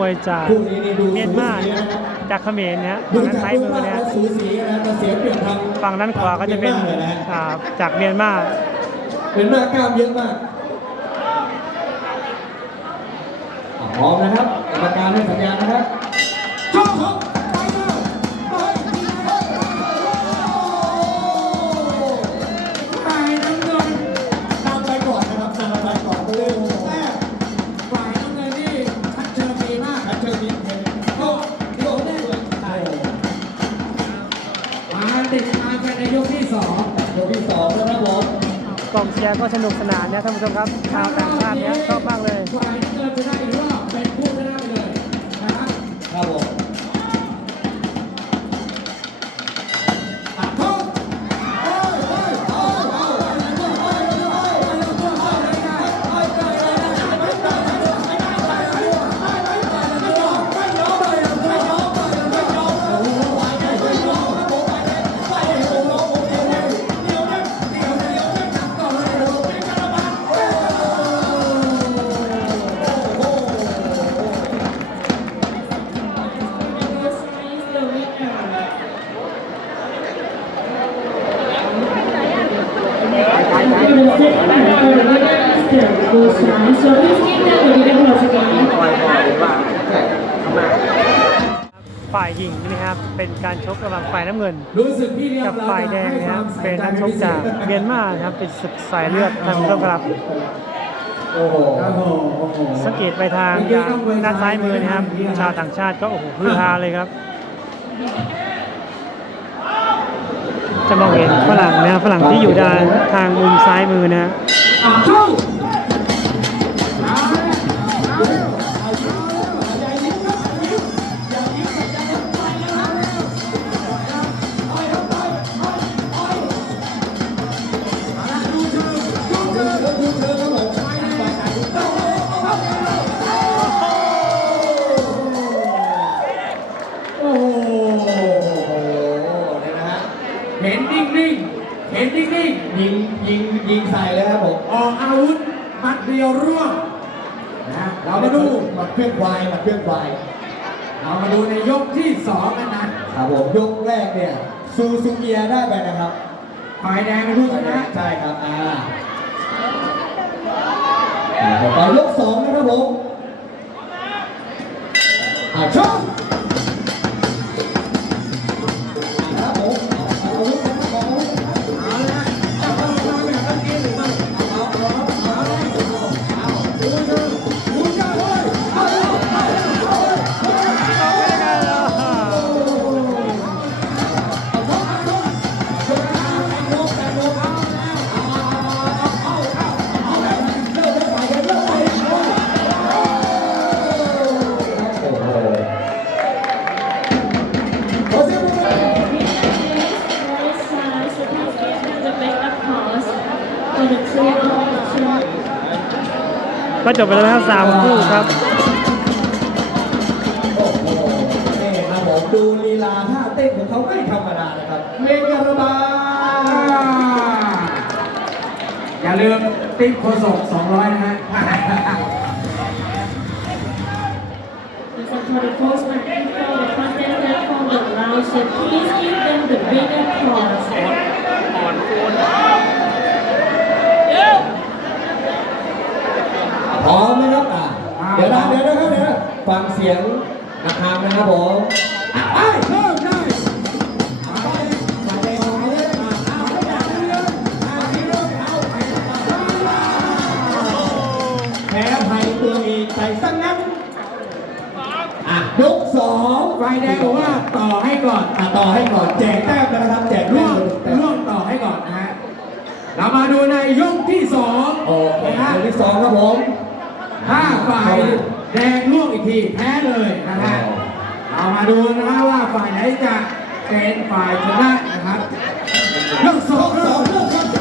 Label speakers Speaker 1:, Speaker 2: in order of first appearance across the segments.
Speaker 1: นักมวยจาก
Speaker 2: คู่นี้นี่ดู
Speaker 1: เมียนมา
Speaker 2: สูสี
Speaker 1: นะ
Speaker 2: นะครับ
Speaker 1: จากเขมรเนี่ย
Speaker 2: ดู
Speaker 1: ฝั่งด้าน
Speaker 2: จาก
Speaker 1: ซ้าย
Speaker 2: รู
Speaker 1: มื
Speaker 2: ป
Speaker 1: อ
Speaker 2: ร่าง
Speaker 1: เนี่ย
Speaker 2: แล้วสูสีนะแต่เสียเปรียบทาง
Speaker 1: ฝั่งด้านขวาก็จะเป็น
Speaker 2: มียมาลยนะ
Speaker 1: อ่าจากเมียนมา
Speaker 2: เป็นมากกล้ามเยอะมากอะพร้อมนะครับ องเชียร์
Speaker 1: ก็สนุกสนานเนี่ยท่านผู้ชมครับชาวต่างชาติเนี่ยชอบมากเลย
Speaker 3: กา
Speaker 1: รชกระหว่างฝ่ายน้ำเงิน
Speaker 3: รู้สึกพี่เลี้ยง
Speaker 1: กับ
Speaker 3: เรา
Speaker 1: ฝ่ายแดงนะครับเป็นนักชกจากเมียนมานะครับเป็นศึกสายเลือดท่านผู้ชมครับ
Speaker 2: โอ้โห
Speaker 3: โอ้โหโอ้โห
Speaker 1: สังเกตไปทางด้านซ้ายมือนะครับ ชาวต่างชาติก็โอ้โหฮือฮาเลยครับ จะมองเห็นฝรั่งนะฝรั่งที่อยู่ด้านทางมุมซ้ายมือนะ
Speaker 3: ฝ่ายแดงเป็นผู้ชนะ
Speaker 2: ใช่ครับอ่าต่อไปยกสองนะครับผมอ่าชก
Speaker 3: จบไป
Speaker 1: แล้วนะครับสามคู่ครับ
Speaker 2: โอ้โหนี่ครับผมดูลีลาท่าเต้นของเขาไม่ธรรมดานะครับ เมกะระบา
Speaker 3: อย่าลืมติ๊กโคศก200 นะฮะ
Speaker 4: Please give them the bigger applause.
Speaker 2: พร้อมนะครับอะเดี๋ยวนะเดี๋ยวนะครับเดี๋ยวนะฟังเสียงระฆังนะครับผมอะไปเริ่มได้แพ้ภัยตัวเองไปสักนั้นอะยกสอง
Speaker 3: ไฟแดงบอกว่าต่อให้ก่อน
Speaker 2: อะต่อให้ก่อนแจกแต้มกันนะครับแจก
Speaker 3: ร่
Speaker 2: แต้
Speaker 3: ว
Speaker 2: ม
Speaker 3: ง
Speaker 2: แต้ม
Speaker 3: ร่วงต่อให้ก่อนนะฮะเรามาดูในยกที่สอง
Speaker 2: โอเค
Speaker 3: นะฮะ
Speaker 2: ยกที่สองครับผม
Speaker 3: ถ้าฝ่ายแดงร่วงอีกทีแพ้เลยนะฮะเรามาดูนะฮะว่าฝ่ายไหนจะเป็นฝ่ายชนะนะครับยกสองเริ่มพ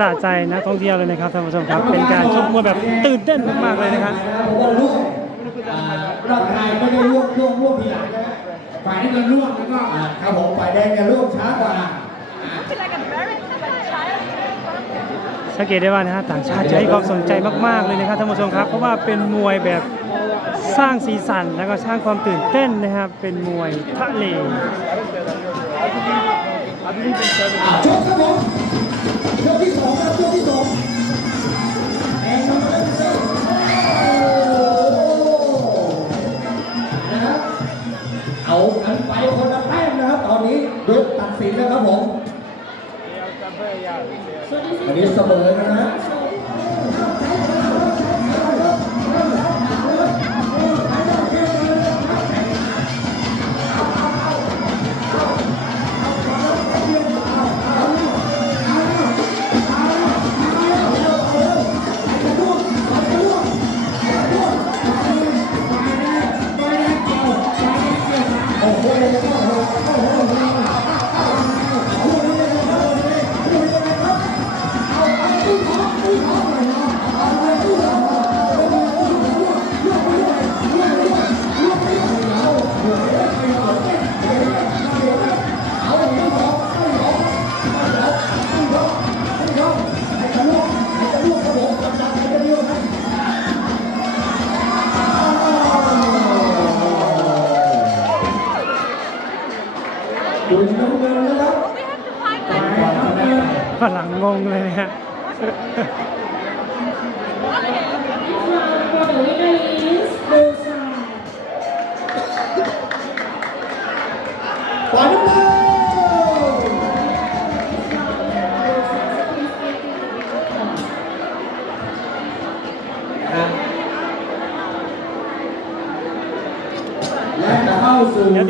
Speaker 2: สะ
Speaker 1: ใจนักท่องเที่ยวเลยนะครับท่านผู้ชมครับ เป็นการชมมวยแบบตื่นเต้นมากๆเลยนะครับ
Speaker 2: เพราะว่าลูกอ่ารอบในไม่ได้ล่วงล่วงล่วงทีหลังนะฮะ
Speaker 3: ฝ่ายน้ำเงินร่วงแล้วก็
Speaker 2: อ่าครับผมฝ่ายแดงเนี่ยล่วงช้ากว่า
Speaker 1: สังเกตได้ว่านะฮะต่างชาติจะให้ความสนใจมากๆเลยนะครับท่านผู้ชมครับ เพราะว่าเป็นมวยแบบสร้างสีสันแล้วก็สร้างความตื่นเต้นนะครับเป็นมวยทะเล
Speaker 2: อ่าชกครับผม ยกที่สองครับยกที่สองแดงนำมาแล้วโอ้โหนะครับเอากันไปคนละแต้มนะครับ ตอนนี้ยกตัดสินแล้วครับผม
Speaker 4: So this is
Speaker 2: อันนี้เสมอกันนะ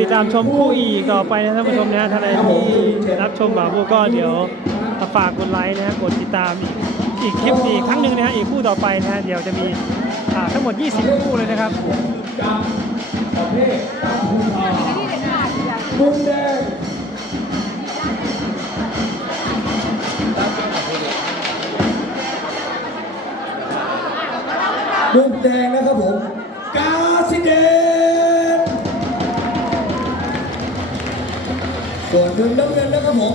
Speaker 1: ติดตามชมคู่อีกต่อไปนะท่านผู้ชมนะท่านใดที่รับชมบ่าวพูก็เดี๋ยวฝากกดไลค์นะฮะกดติดตามอีกอีกคลิปอีกครั้งหนึ่งนะฮะอีกคู่ต่อไปนะฮะเดี๋ยวจะมีทั้งหมด 20 คู่เลยนะครับ
Speaker 2: กับประเภทกัมพูชามุมแดงมุมแดงนะครับผม กาซิเด ส่วนมุมน้ำเงินนะครับผม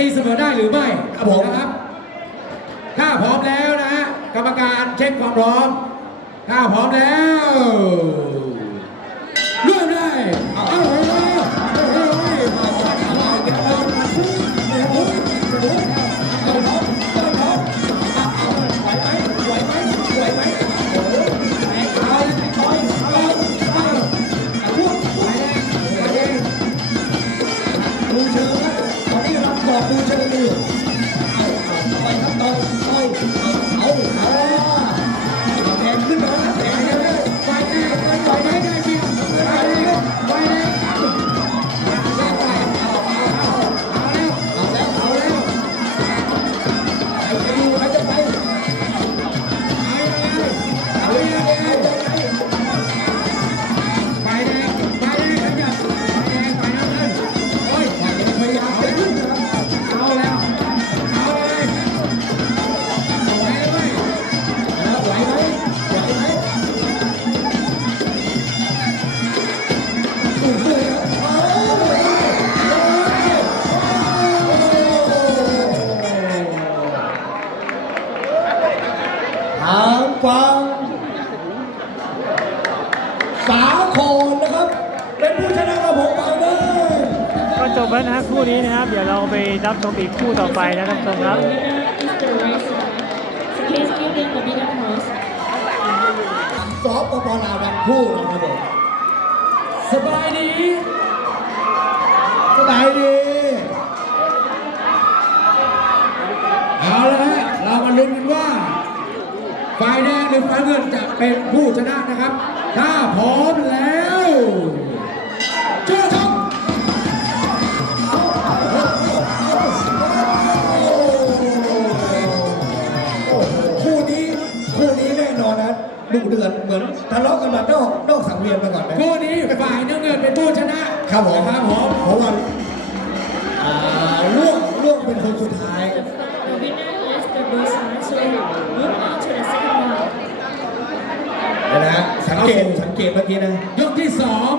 Speaker 2: ตี
Speaker 3: เสมอได้หรือไม่
Speaker 2: ครับผม
Speaker 3: นะครับ ถ้าพร้อมแล้วนะฮะกรรมการเช็คความพร้อม ถ้าพร้อมแล้วเริ่มได้ เอาเอาเอาเอา
Speaker 2: ม
Speaker 3: อี
Speaker 1: กคู่ต่อไปนะท่านผู้ชมครับ
Speaker 4: The winner is the racer. So please give them the big applause.
Speaker 2: สปปลาวทั้งคู่นะครับผม
Speaker 3: สบายดี
Speaker 2: สบายดี
Speaker 3: เอาละฮะเรามาลุ้นกันว่าฝ่ายแดงหรือฝ่ายเงินจะเป็นผู้ชนะนะครับ ถ้าพร้อมแล้ว เดื
Speaker 2: อดเหมือนทะเลาะกันมานอกนอกสังเวียนมาก่อนนะ
Speaker 3: คู่นี้ฝ่ายน้ำเงินเป็นผู้ชนะครับ
Speaker 2: ผม
Speaker 3: นะครับผม
Speaker 2: เพราะว่าอ่าล่วงล่วงเป็นคนสุดท้าย
Speaker 4: The winner is the blue side. So move on to the second round.
Speaker 2: นะฮะสังเกตสังเกตเมื่อกี้นะ
Speaker 3: ยกที่สอง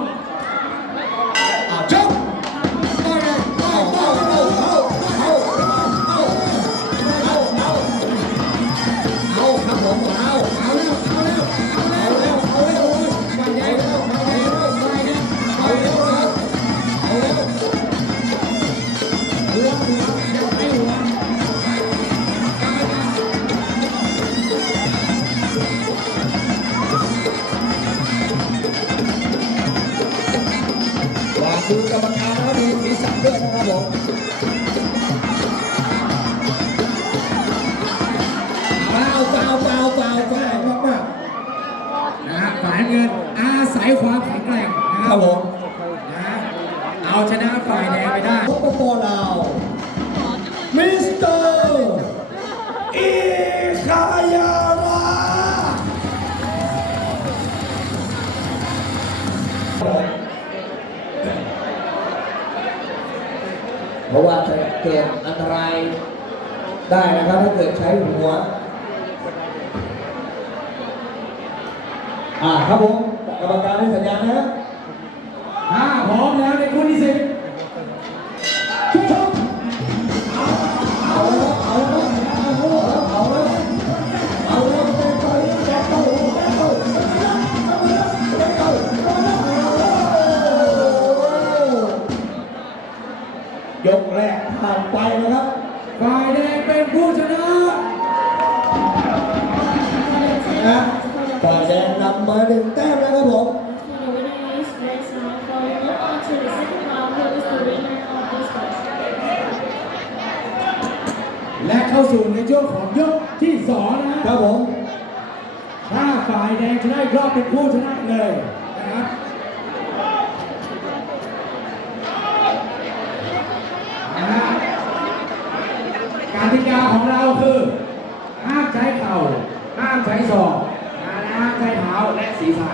Speaker 3: ความแข็งแกร่งนะ
Speaker 2: ๆ
Speaker 3: ค
Speaker 2: ค
Speaker 3: รั
Speaker 2: รั
Speaker 3: บบ
Speaker 2: ผม
Speaker 3: นะเอาชนะฝ่ายแดงไปได้
Speaker 2: พบปปลาวมิสเตอร์อิคายาระเพราะว่าจะเกิดอันตรายได้นะครับ ถ้าเกิดใช้หัว อ่าครับผม กรรมการให้สัญญาณนะฮะ
Speaker 3: ถ้าพร้อมแล้วในคู่ที่สิบ
Speaker 2: ชุบชกเอาแล้วเอาแล้วเอาแล้วเอาแล้วเอาแล้วเอาแล้วเข้าแกเข้าเข้าแกเข้ายกแรกผ่านไปนะครับ
Speaker 3: ฝ่ายแดงเป็นผู้ชนะ
Speaker 2: นะฝ่ายแดงนำมาหนึ่งแต้มแล้วครับผม
Speaker 4: So the winner is red side. So we move on to the second round. Who is the winner of this match?
Speaker 3: และเข้าสู่ในช่วงของยกที่สองนะ
Speaker 2: ครับผม
Speaker 3: ถ้าฝ่ายแดงชนะอีกรอบเป็นผู้ชนะเลยนะครับนะฮะกติกาของเราคือห้ามใช้เข่าห้ามใช้ศอกนะห้ามใช้เท้าและศีรษะ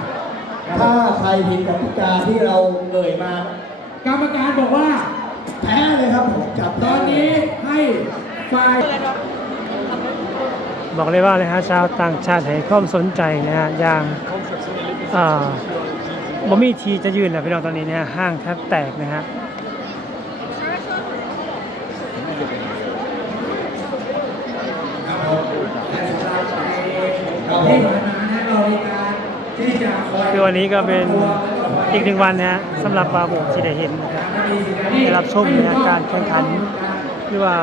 Speaker 3: ครับ
Speaker 2: ถ้าใครผิดกติกาที่เราเอ่ยมา
Speaker 3: กรรมการบอกว่า
Speaker 2: แพ้เลยครับผมจับ
Speaker 3: ตอนนี้ให้ฝ่าย
Speaker 1: บอกเลยว่าเลยฮะชาวต่างชาติให้ความสนใจนะฮะอย่างอ่าบ่มีทีจะยืนนะพี่น้องตอนนี้เนี่ยห้างแทบแตกนะฮะ
Speaker 3: คือ
Speaker 1: วันนี้ก็เป็นอีกหนึ่งวันนะฮะสำหรับบาโบที่ได้เห็นนะครับได้รับชมนะการแข่งขัน หรือว่า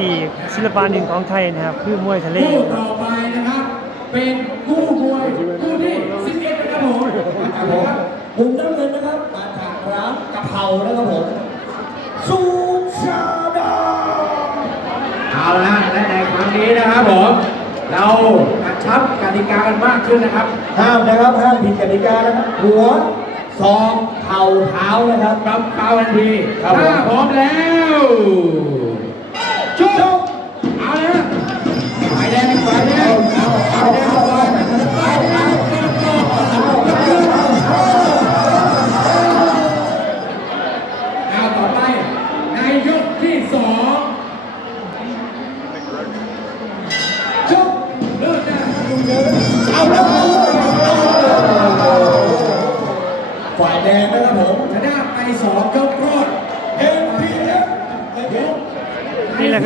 Speaker 1: อีกศิลปะหนึ่งของไทยนะครับ คือมวยทะเล
Speaker 3: คู่ต่อไปนะครับ เป็นคู่มวยคู่ที่11นะครับผม
Speaker 2: ครับผมมุมน้ำเงินนะครับมาจากร้านกะเพรานะครับผมซูชาดา
Speaker 3: เอาละและในครั้งนี้นะครับผมเรากระชับกติกากันมากขึ้นนะครับ
Speaker 2: ห้ามนะครับห้ามผิดกติกานะครับหัว ศอกเข่าเท้านะครับ
Speaker 3: รับเป้าทันที
Speaker 2: ครับผม
Speaker 3: ถ้าพร้อมแล้วชุบ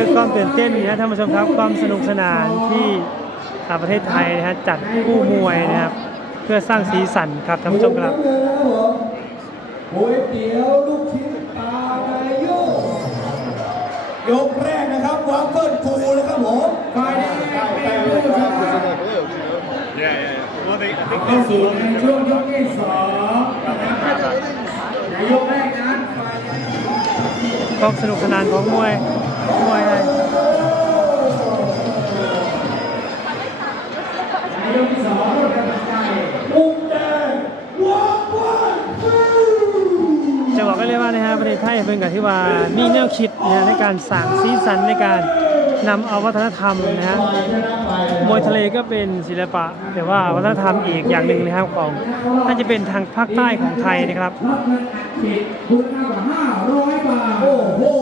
Speaker 2: คื
Speaker 3: อ
Speaker 1: ความตื่นเต้นนะท่านผู้ชมครับความสนุกสนานที่อ่าประเทศไทยนะฮะจัดคู่มวยนะครับ เพื่อสร้างสีสันครับท่านผู้ชมครับ
Speaker 2: มุมน้ำเงินนะครับผมก๋วยเตี๋ยวลูกชิ้นปลานายโยกยกแรกนะครับวางเฟิลฟูนะครับผม
Speaker 3: ฝ่ายแดงเป็นผู้ชนะเข้าสู่ในช่วงยกที่สองนะครับในยกแรกนั้นฝ่ายแดง
Speaker 1: ความสนุกสนานของมวย มวยอะไร
Speaker 3: ในยกที่สองรถกำลังใจ
Speaker 2: มุมแดงวางวันฟู
Speaker 1: จะบอกกันเลยว่านะฮะประเทศไทยเป็นกับที่ว่ามีแนวคิดนะฮะในการสร้างสีสันในการนำเอาวัฒนธรรมนะฮะมวยทะเลก็เป็นศิลปะ แต่ว่าวัฒนธรรมอีกอย่างหนึ่งนะครับของน่าจะเป็นทางภาคใต้ของไทยนะครับ
Speaker 3: รับเงิ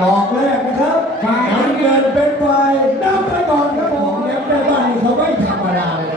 Speaker 3: ดอ
Speaker 2: ก
Speaker 3: แรก
Speaker 2: นะครับ
Speaker 3: ฝ่ายน้ำเงินเป็
Speaker 2: นฝ่ายนำไปก่อนครับผมเน็ตแม่บ้านนี่เขาไม่ธรรมดาเลย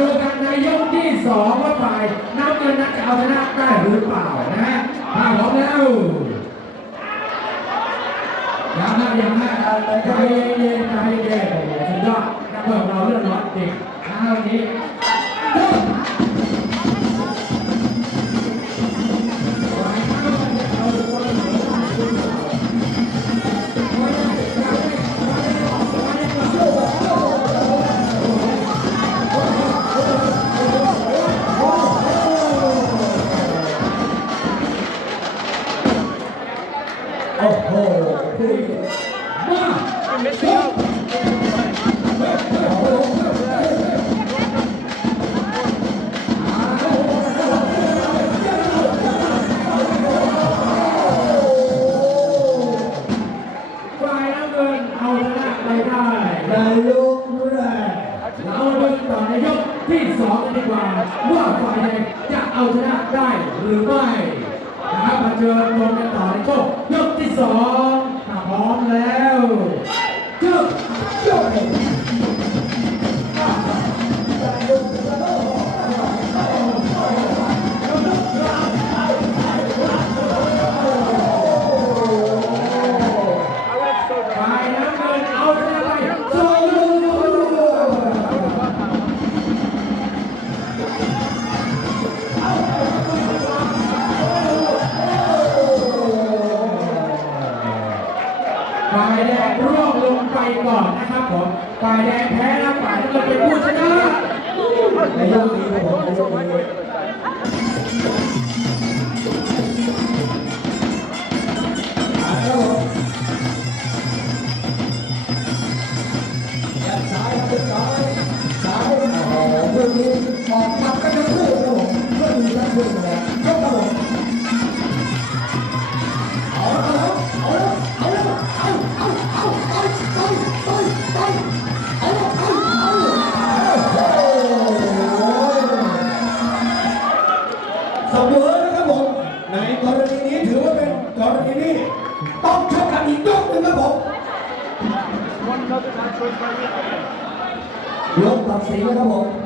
Speaker 2: ดู
Speaker 3: กั
Speaker 2: น
Speaker 3: ในยกที่สองว่าฝ่ายน้ำเงินนั้นจะเอาชนะได้หรือเปล่านะฮะถ้าพร้อมแล้วยังนะยังนะใจเย็นใจเย็นๆโอ้โหสุดยอดนักเบิกเราเลือดร้อนจริงนะวันนี้ งลงไปก่อนนะครับผมฝ่ายแดงแพ้แล้วฝ่ายน้ำเงินเป็นผู้ชนะ
Speaker 2: ในยกนี้ครับผมในยกนี้ ต้องชกกันอีกยกหนึ่งครับผมยกตัดสินนะครับผม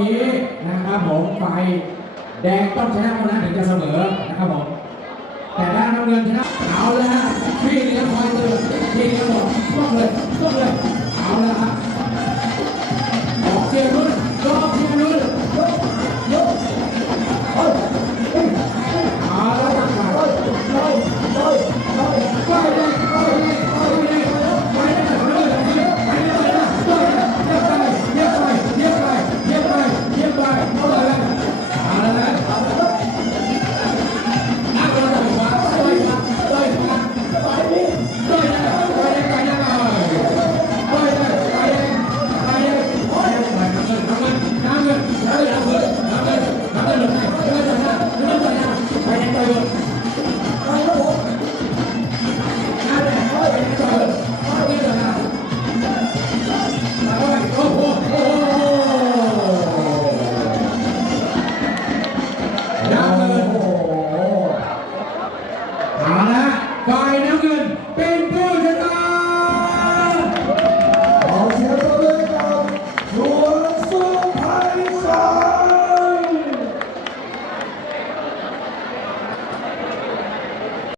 Speaker 3: นี้นะครับ
Speaker 2: ผม
Speaker 3: ไฟ
Speaker 2: แด
Speaker 3: งต้องชนะเท่านั้นถึงจะเสมอนะครับผมแต่ถ้าน้ำเงินชนะเอาแล้วพี่เลี้ยงคอยเตือนพี่เลี้ยงบอกต้องเลยต้องเลยเอาแล้วครับ